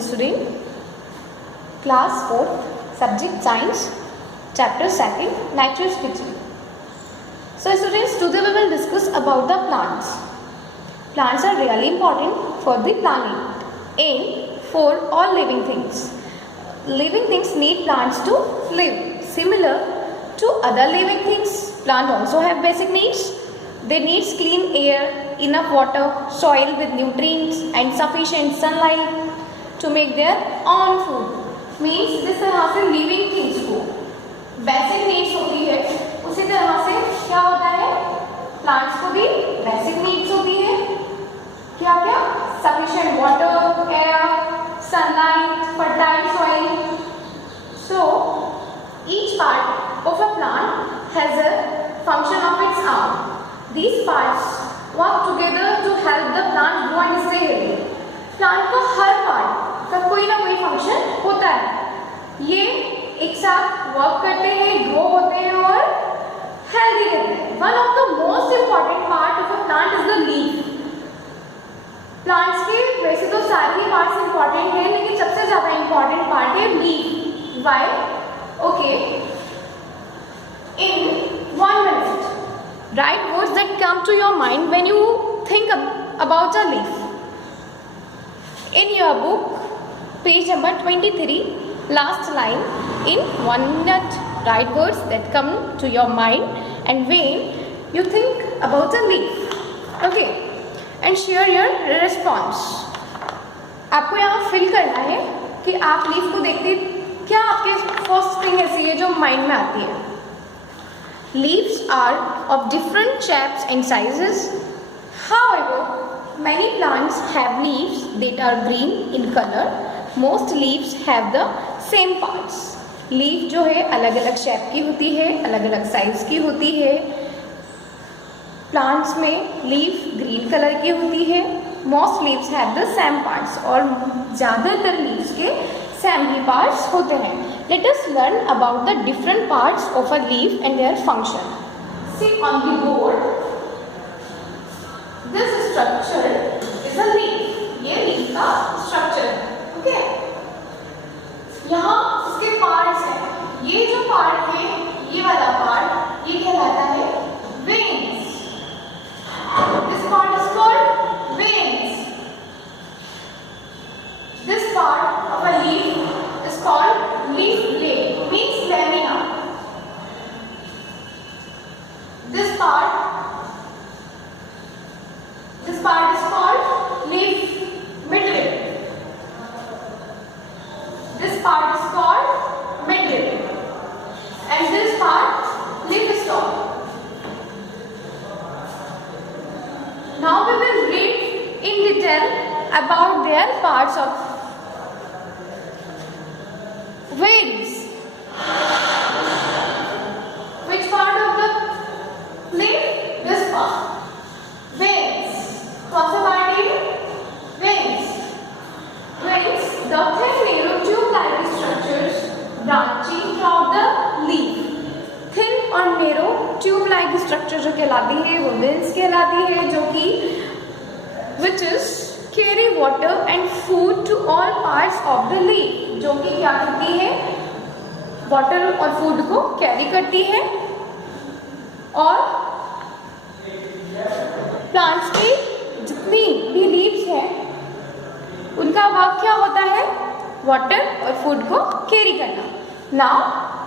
student, class 4th, subject science, chapter 2nd, natural teaching. So students, today we will discuss about the plants. Plants are really important for the planet and for all living things. Living things need plants to live. Similar to other living things, plants also have basic needs. They need clean air, enough water, soil with nutrients and sufficient sunlight to make their own food. Means जिस तरह से living things को basic needs होती है, उसी तरह से क्या होता है, plants को भी basic needs होती है. क्या क्या? Sufficient water, air, sunlight, fertile soil. So each part of a plant has a function of its own. These parts work together to help the plant grow and stay healthy. Plant का हर part का कोई ना कोई function होता है. ये एक साथ work करते हैं, grow होते हैं और healthy रहते हैं. One of the most important part of a plant is the leaf. Plants के वैसे तो सारे ही parts important हैं, लेकिन सबसे ज़्यादा important part है leaf. Why? Okay. In 1 minute, write words that come to your mind when you think about a leaf. In your book, page number 23, last line, in 1 minute, write words that come to your mind and when you think about a leaf. Okay, and share your response. आपको यहाँ fill करना है कि आप leaf को देखते क्या आपके first thing ऐसी है जो mind में आती है. Leaves are of different shapes and sizes. However, many plants have leaves that are green in color. Most leaves have the same parts. Leaf जो है अलग अलग शेप की होती है, अलग अलग साइज की होती है. Plants में leaf green कलर की होती है. Most leaves have the same parts और ज़्यादातर leaves के same ही parts होते हैं. Let us learn about the different parts of a leaf and their function. See on the board, this structure is a leaf. ये leaf का structure है, okay? यहाँ इसके parts हैं. ये जो part है, ये वाला part, ये कहलाता है veins. This part is called veins. This part of a leaf is called leaf blade, means lamina. This part is called leaf midrib. This part is called midrib, and this part leaf stalk. Now we will read in detail about their parts of veins. Which part of the leaf? This part. Veins. कौन सा part है? Veins. Veins, the thin narrow tube-like structures branching from the leaf. Thin और narrow tube-like structure जो कहलाती है वो veins कहलाती है, जो कि which is carry water and food to all parts of the leaf. जो कि क्या करती है, वाटर और फूड को कैरी करती है. और प्लांट्स की जितनी भी लीव्स हैं उनका वर्क क्या होता है, वाटर और फूड को कैरी करना. Now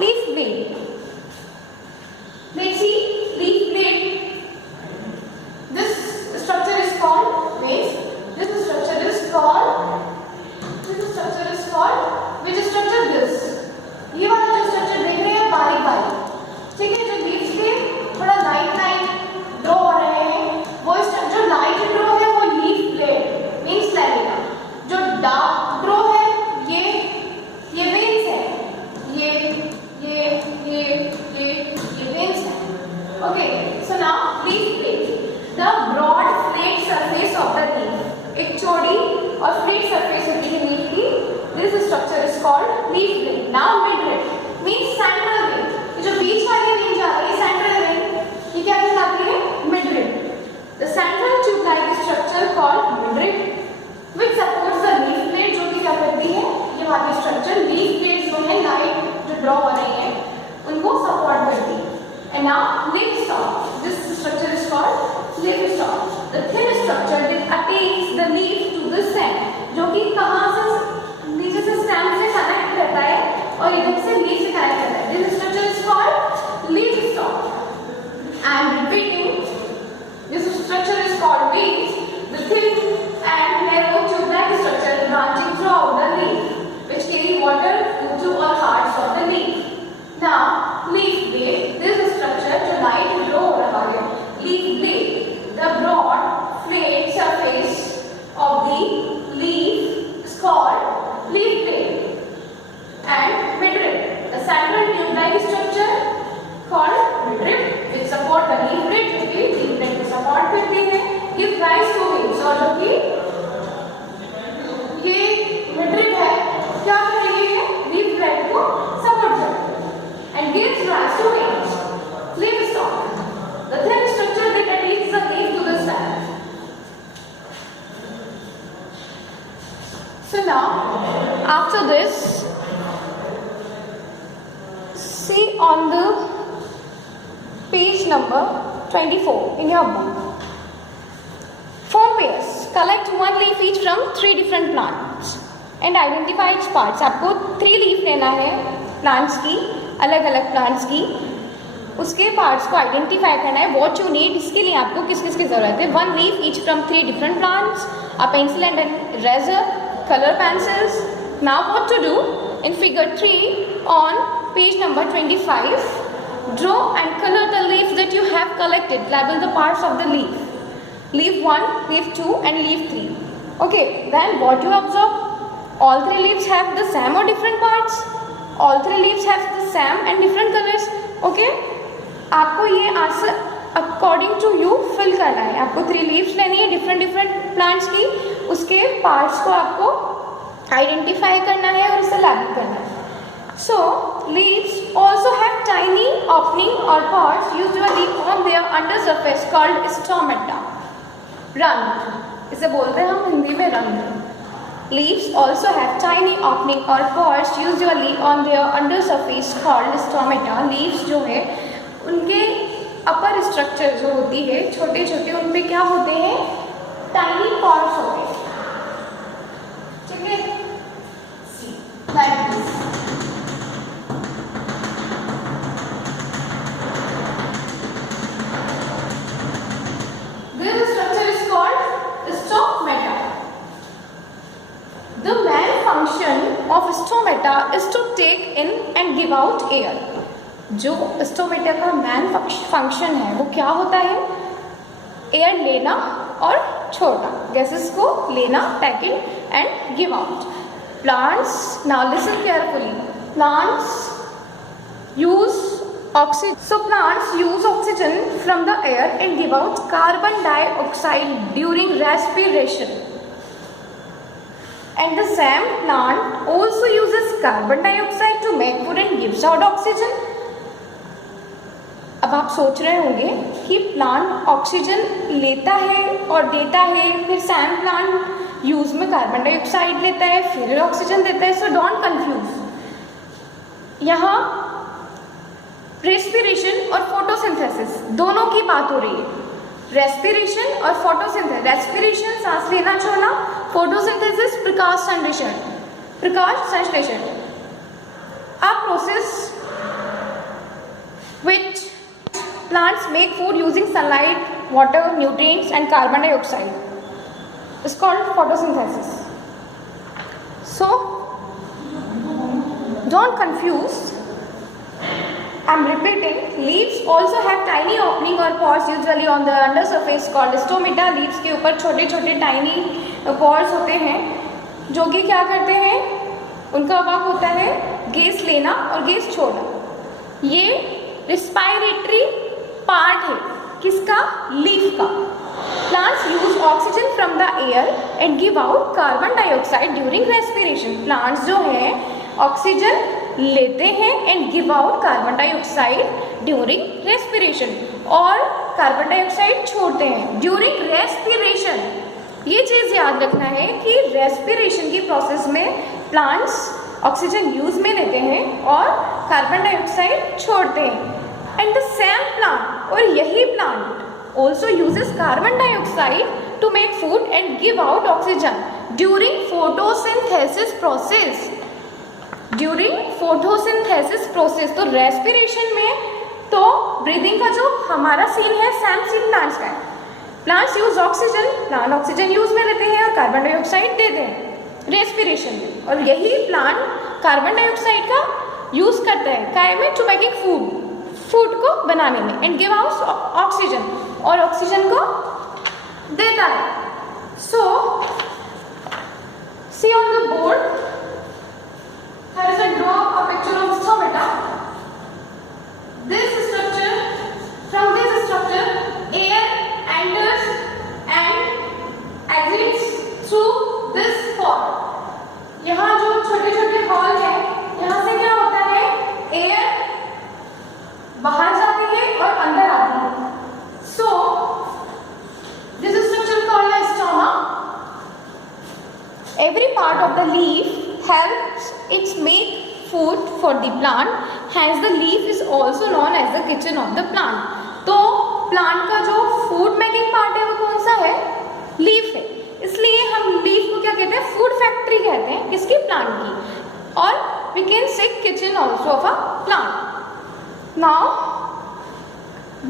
leaf blade. Let's see leaf blade. This structure is called veins. This structure is called which structure this. ये वाला जो स्ट्रक्चर देख रहे हैं बारीक बारीक, ठीक है, जो लीव्स पे थोड़ा लाइट ड्रॉ हो रहे हैं, वो जो लाइट ड्रॉ है वो लीफ ब्लेड मींस लैमिना. जो डार्क ड्रॉ है ये वेन्स है. ये वेन्स है. Okay, so now leaf blade. The broad flat surface of the leaf. एक चौड़ी और फ्लैट सरफेस होती है लीफ की. This structure is called leaf vein. Now midrib means central vein. जो बीच वाली vein जा रही है central vein, ये क्या कहलाती है? Midrib. The central tube-like structure called midrib, which supports the leaf blade, जो कि क्या करती से लीफ से कनेक्ट करता है. This structure is called leaf stock. I am repeating, this structure is called leaf. The thick and narrow tube-like structure branching throughout the leaf, which carry water to all parts of the leaf. Now, leaf blade. This structure जो light grow हो रहा है, leaf blade, the broad flat surface of the leaf is called leaf blade. And midrib, the central tube-like structure called midrib, which support the leaf blade, जो कि leaf blade को support करती है, give rise to wings. और जो कि ये midrib है, क्या कर रही है? लीफ ब्लेड को सपोर्ट कर रही है and gives rise to wings. Leaf stalk, the thin structure that attaches the leaf to the stem. So now, after this, see on the page number 24 in your book. Four pairs. Collect one leaf each from three different plants and identify its parts. आपको 3 leaf लेना है plants की, अलग अलग plants की, उसके parts को identify करना है. व्हाट यू नीड, इसके लिए आपको किस किस की ज़रूरत है. 1 leaf each from 3 different plants, a pencil and eraser, colour pencils. Now what to do in figure 3 on page number 25. Draw and color the leaf that you have collected. Label the parts of the leaf. Leaf 1, leaf 2 and leaf 3. Okay, then what you observe? All 3 leaves have the same or different parts? All 3 leaves have the same and different colors. Okay? आपको ये answer according to you fill करना है. आपको 3 leaves लेनी है different plants की, उसके parts को आपको identify करना है और उसे label करना है. So, leaves also have tiny opening or parts usually on their under surface called stomata. रंग, इसे बोलते हैं हम हिंदी में रंग. Leaves also have tiny opening or pores usually on their under surface called stomata. Leaves जो है उनके अपर स्ट्रक्चर जो होती है छोटे छोटे, उनमें क्या होते हैं? टाइनी pores होते हैं. ठीक है? Like this. This structure is called stomata. The main function of stomata is to take in and give out air. जो स्टोमेटा का मेन फंक्शन है वो क्या होता है? एयर लेना और छोड़ना, गैसेस को लेना, take in and give out. Plants, now listen carefully, plants use oxygen. So plants use oxygen from the air and give out carbon dioxide during respiration. And the same plant also uses carbon dioxide to make food and gives out oxygen. अब आप सोच रहे होंगे कि plant oxygen लेता है और देता है, फिर सेम प्लांट यूज में कार्बन डाइऑक्साइड लेता है, फिर ऑक्सीजन देता है. So don't confuse. यहाँ रेस्पिरेशन और फोटोसिंथेसिस दोनों की बात हो रही है. रेस्पिरेशन और फोटोसिंथेसिस. रेस्पिरेशन सांस लेना छोड़ना, फोटोसिंथेसिस प्रकाश संश्लेषण. प्रकाश संश्लेषण a process which plants make food using sunlight, water, nutrients and carbon dioxide. It's called photosynthesis. So don't confuse. I'm repeating, leaves also have tiny opening or pores usually on the under surface called stomata. Leaves के ऊपर छोटे छोटे tiny pores होते हैं जो कि क्या करते हैं, उनका वर्क होता है गैस लेना और गैस छोड़ना. ये रिस्पायरेटरी पार्ट है किसका? लीफ का. Plants use oxygen from the air and give out carbon dioxide during respiration. Plants जो है ऑक्सीजन लेते हैं and give out carbon dioxide during respiration, और कार्बन डाइऑक्साइड छोड़ते हैं ड्यूरिंग रेस्पिरेशन. ये चीज़ याद रखना है कि रेस्पिरेशन की प्रोसेस में प्लांट्स ऑक्सीजन यूज में लेते हैं और कार्बन डाइऑक्साइड छोड़ते हैं. एंड द सेम प्लांट, और यही plant also uses carbon dioxide to make food and give out oxygen during photosynthesis process. During photosynthesis process, तो रेस्पिरेशन में तो ब्रीदिंग का जो हमारा सीन है सेम सीन प्लांट्स का है। Plants use oxygen, plant oxygen use में लेते हैं और कार्बन डाइऑक्साइड देते हैं रेस्पिरेशन में, और यही प्लांट कार्बन डाइऑक्साइड का यूज करता है काय में, टू मेकिंग फूड को बनाने में, एंड गिव आउट ऑक्सीजन, और ऑक्सीजन को देता है। So see on the board here is a draw a picture of stomata. This structure, from this structure air enters and exits through this hole. यहाँ जो छोटे छोटे हॉल है, यहाँ से क्या होता है, एयर बाहर जाती है और अंदर आती है। So this structure called as stoma. Every part of the leaf helps it make food for the plant, hence the leaf is also known as the kitchen of the plant. तो plant का जो food making part है वो कौन सा है, leaf है, इसलिए हम लीफ को क्या कहते हैं, फूड फैक्ट्री कहते हैं, किसकी, प्लांट की, और we can say kitchen also of a plant. Now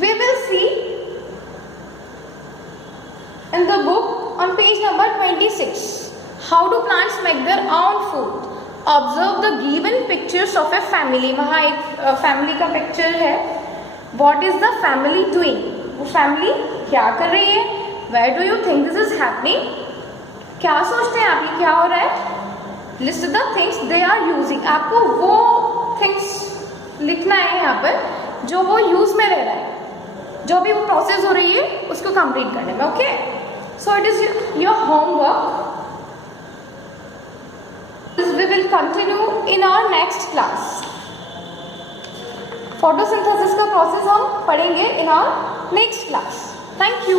we will see in the book on page number 26 how do plants make their own food. Observe the given pictures of a family. वहाँ एक family का picture है. What is the family doing? वो family क्या कर रही है? Where do you think this is happening? क्या सोचते हैं आप ये क्या हो रहा है? List the things they are using. आपको वो things लिखना है यहाँ पर जो वो यूज में रह रहा है, जो भी वो प्रोसेस हो रही है उसको कंप्लीट करने में. Okay, so it is your homework. We will continue in our next class. Photosynthesis का प्रोसेस हम पढ़ेंगे in our next class. Thank you.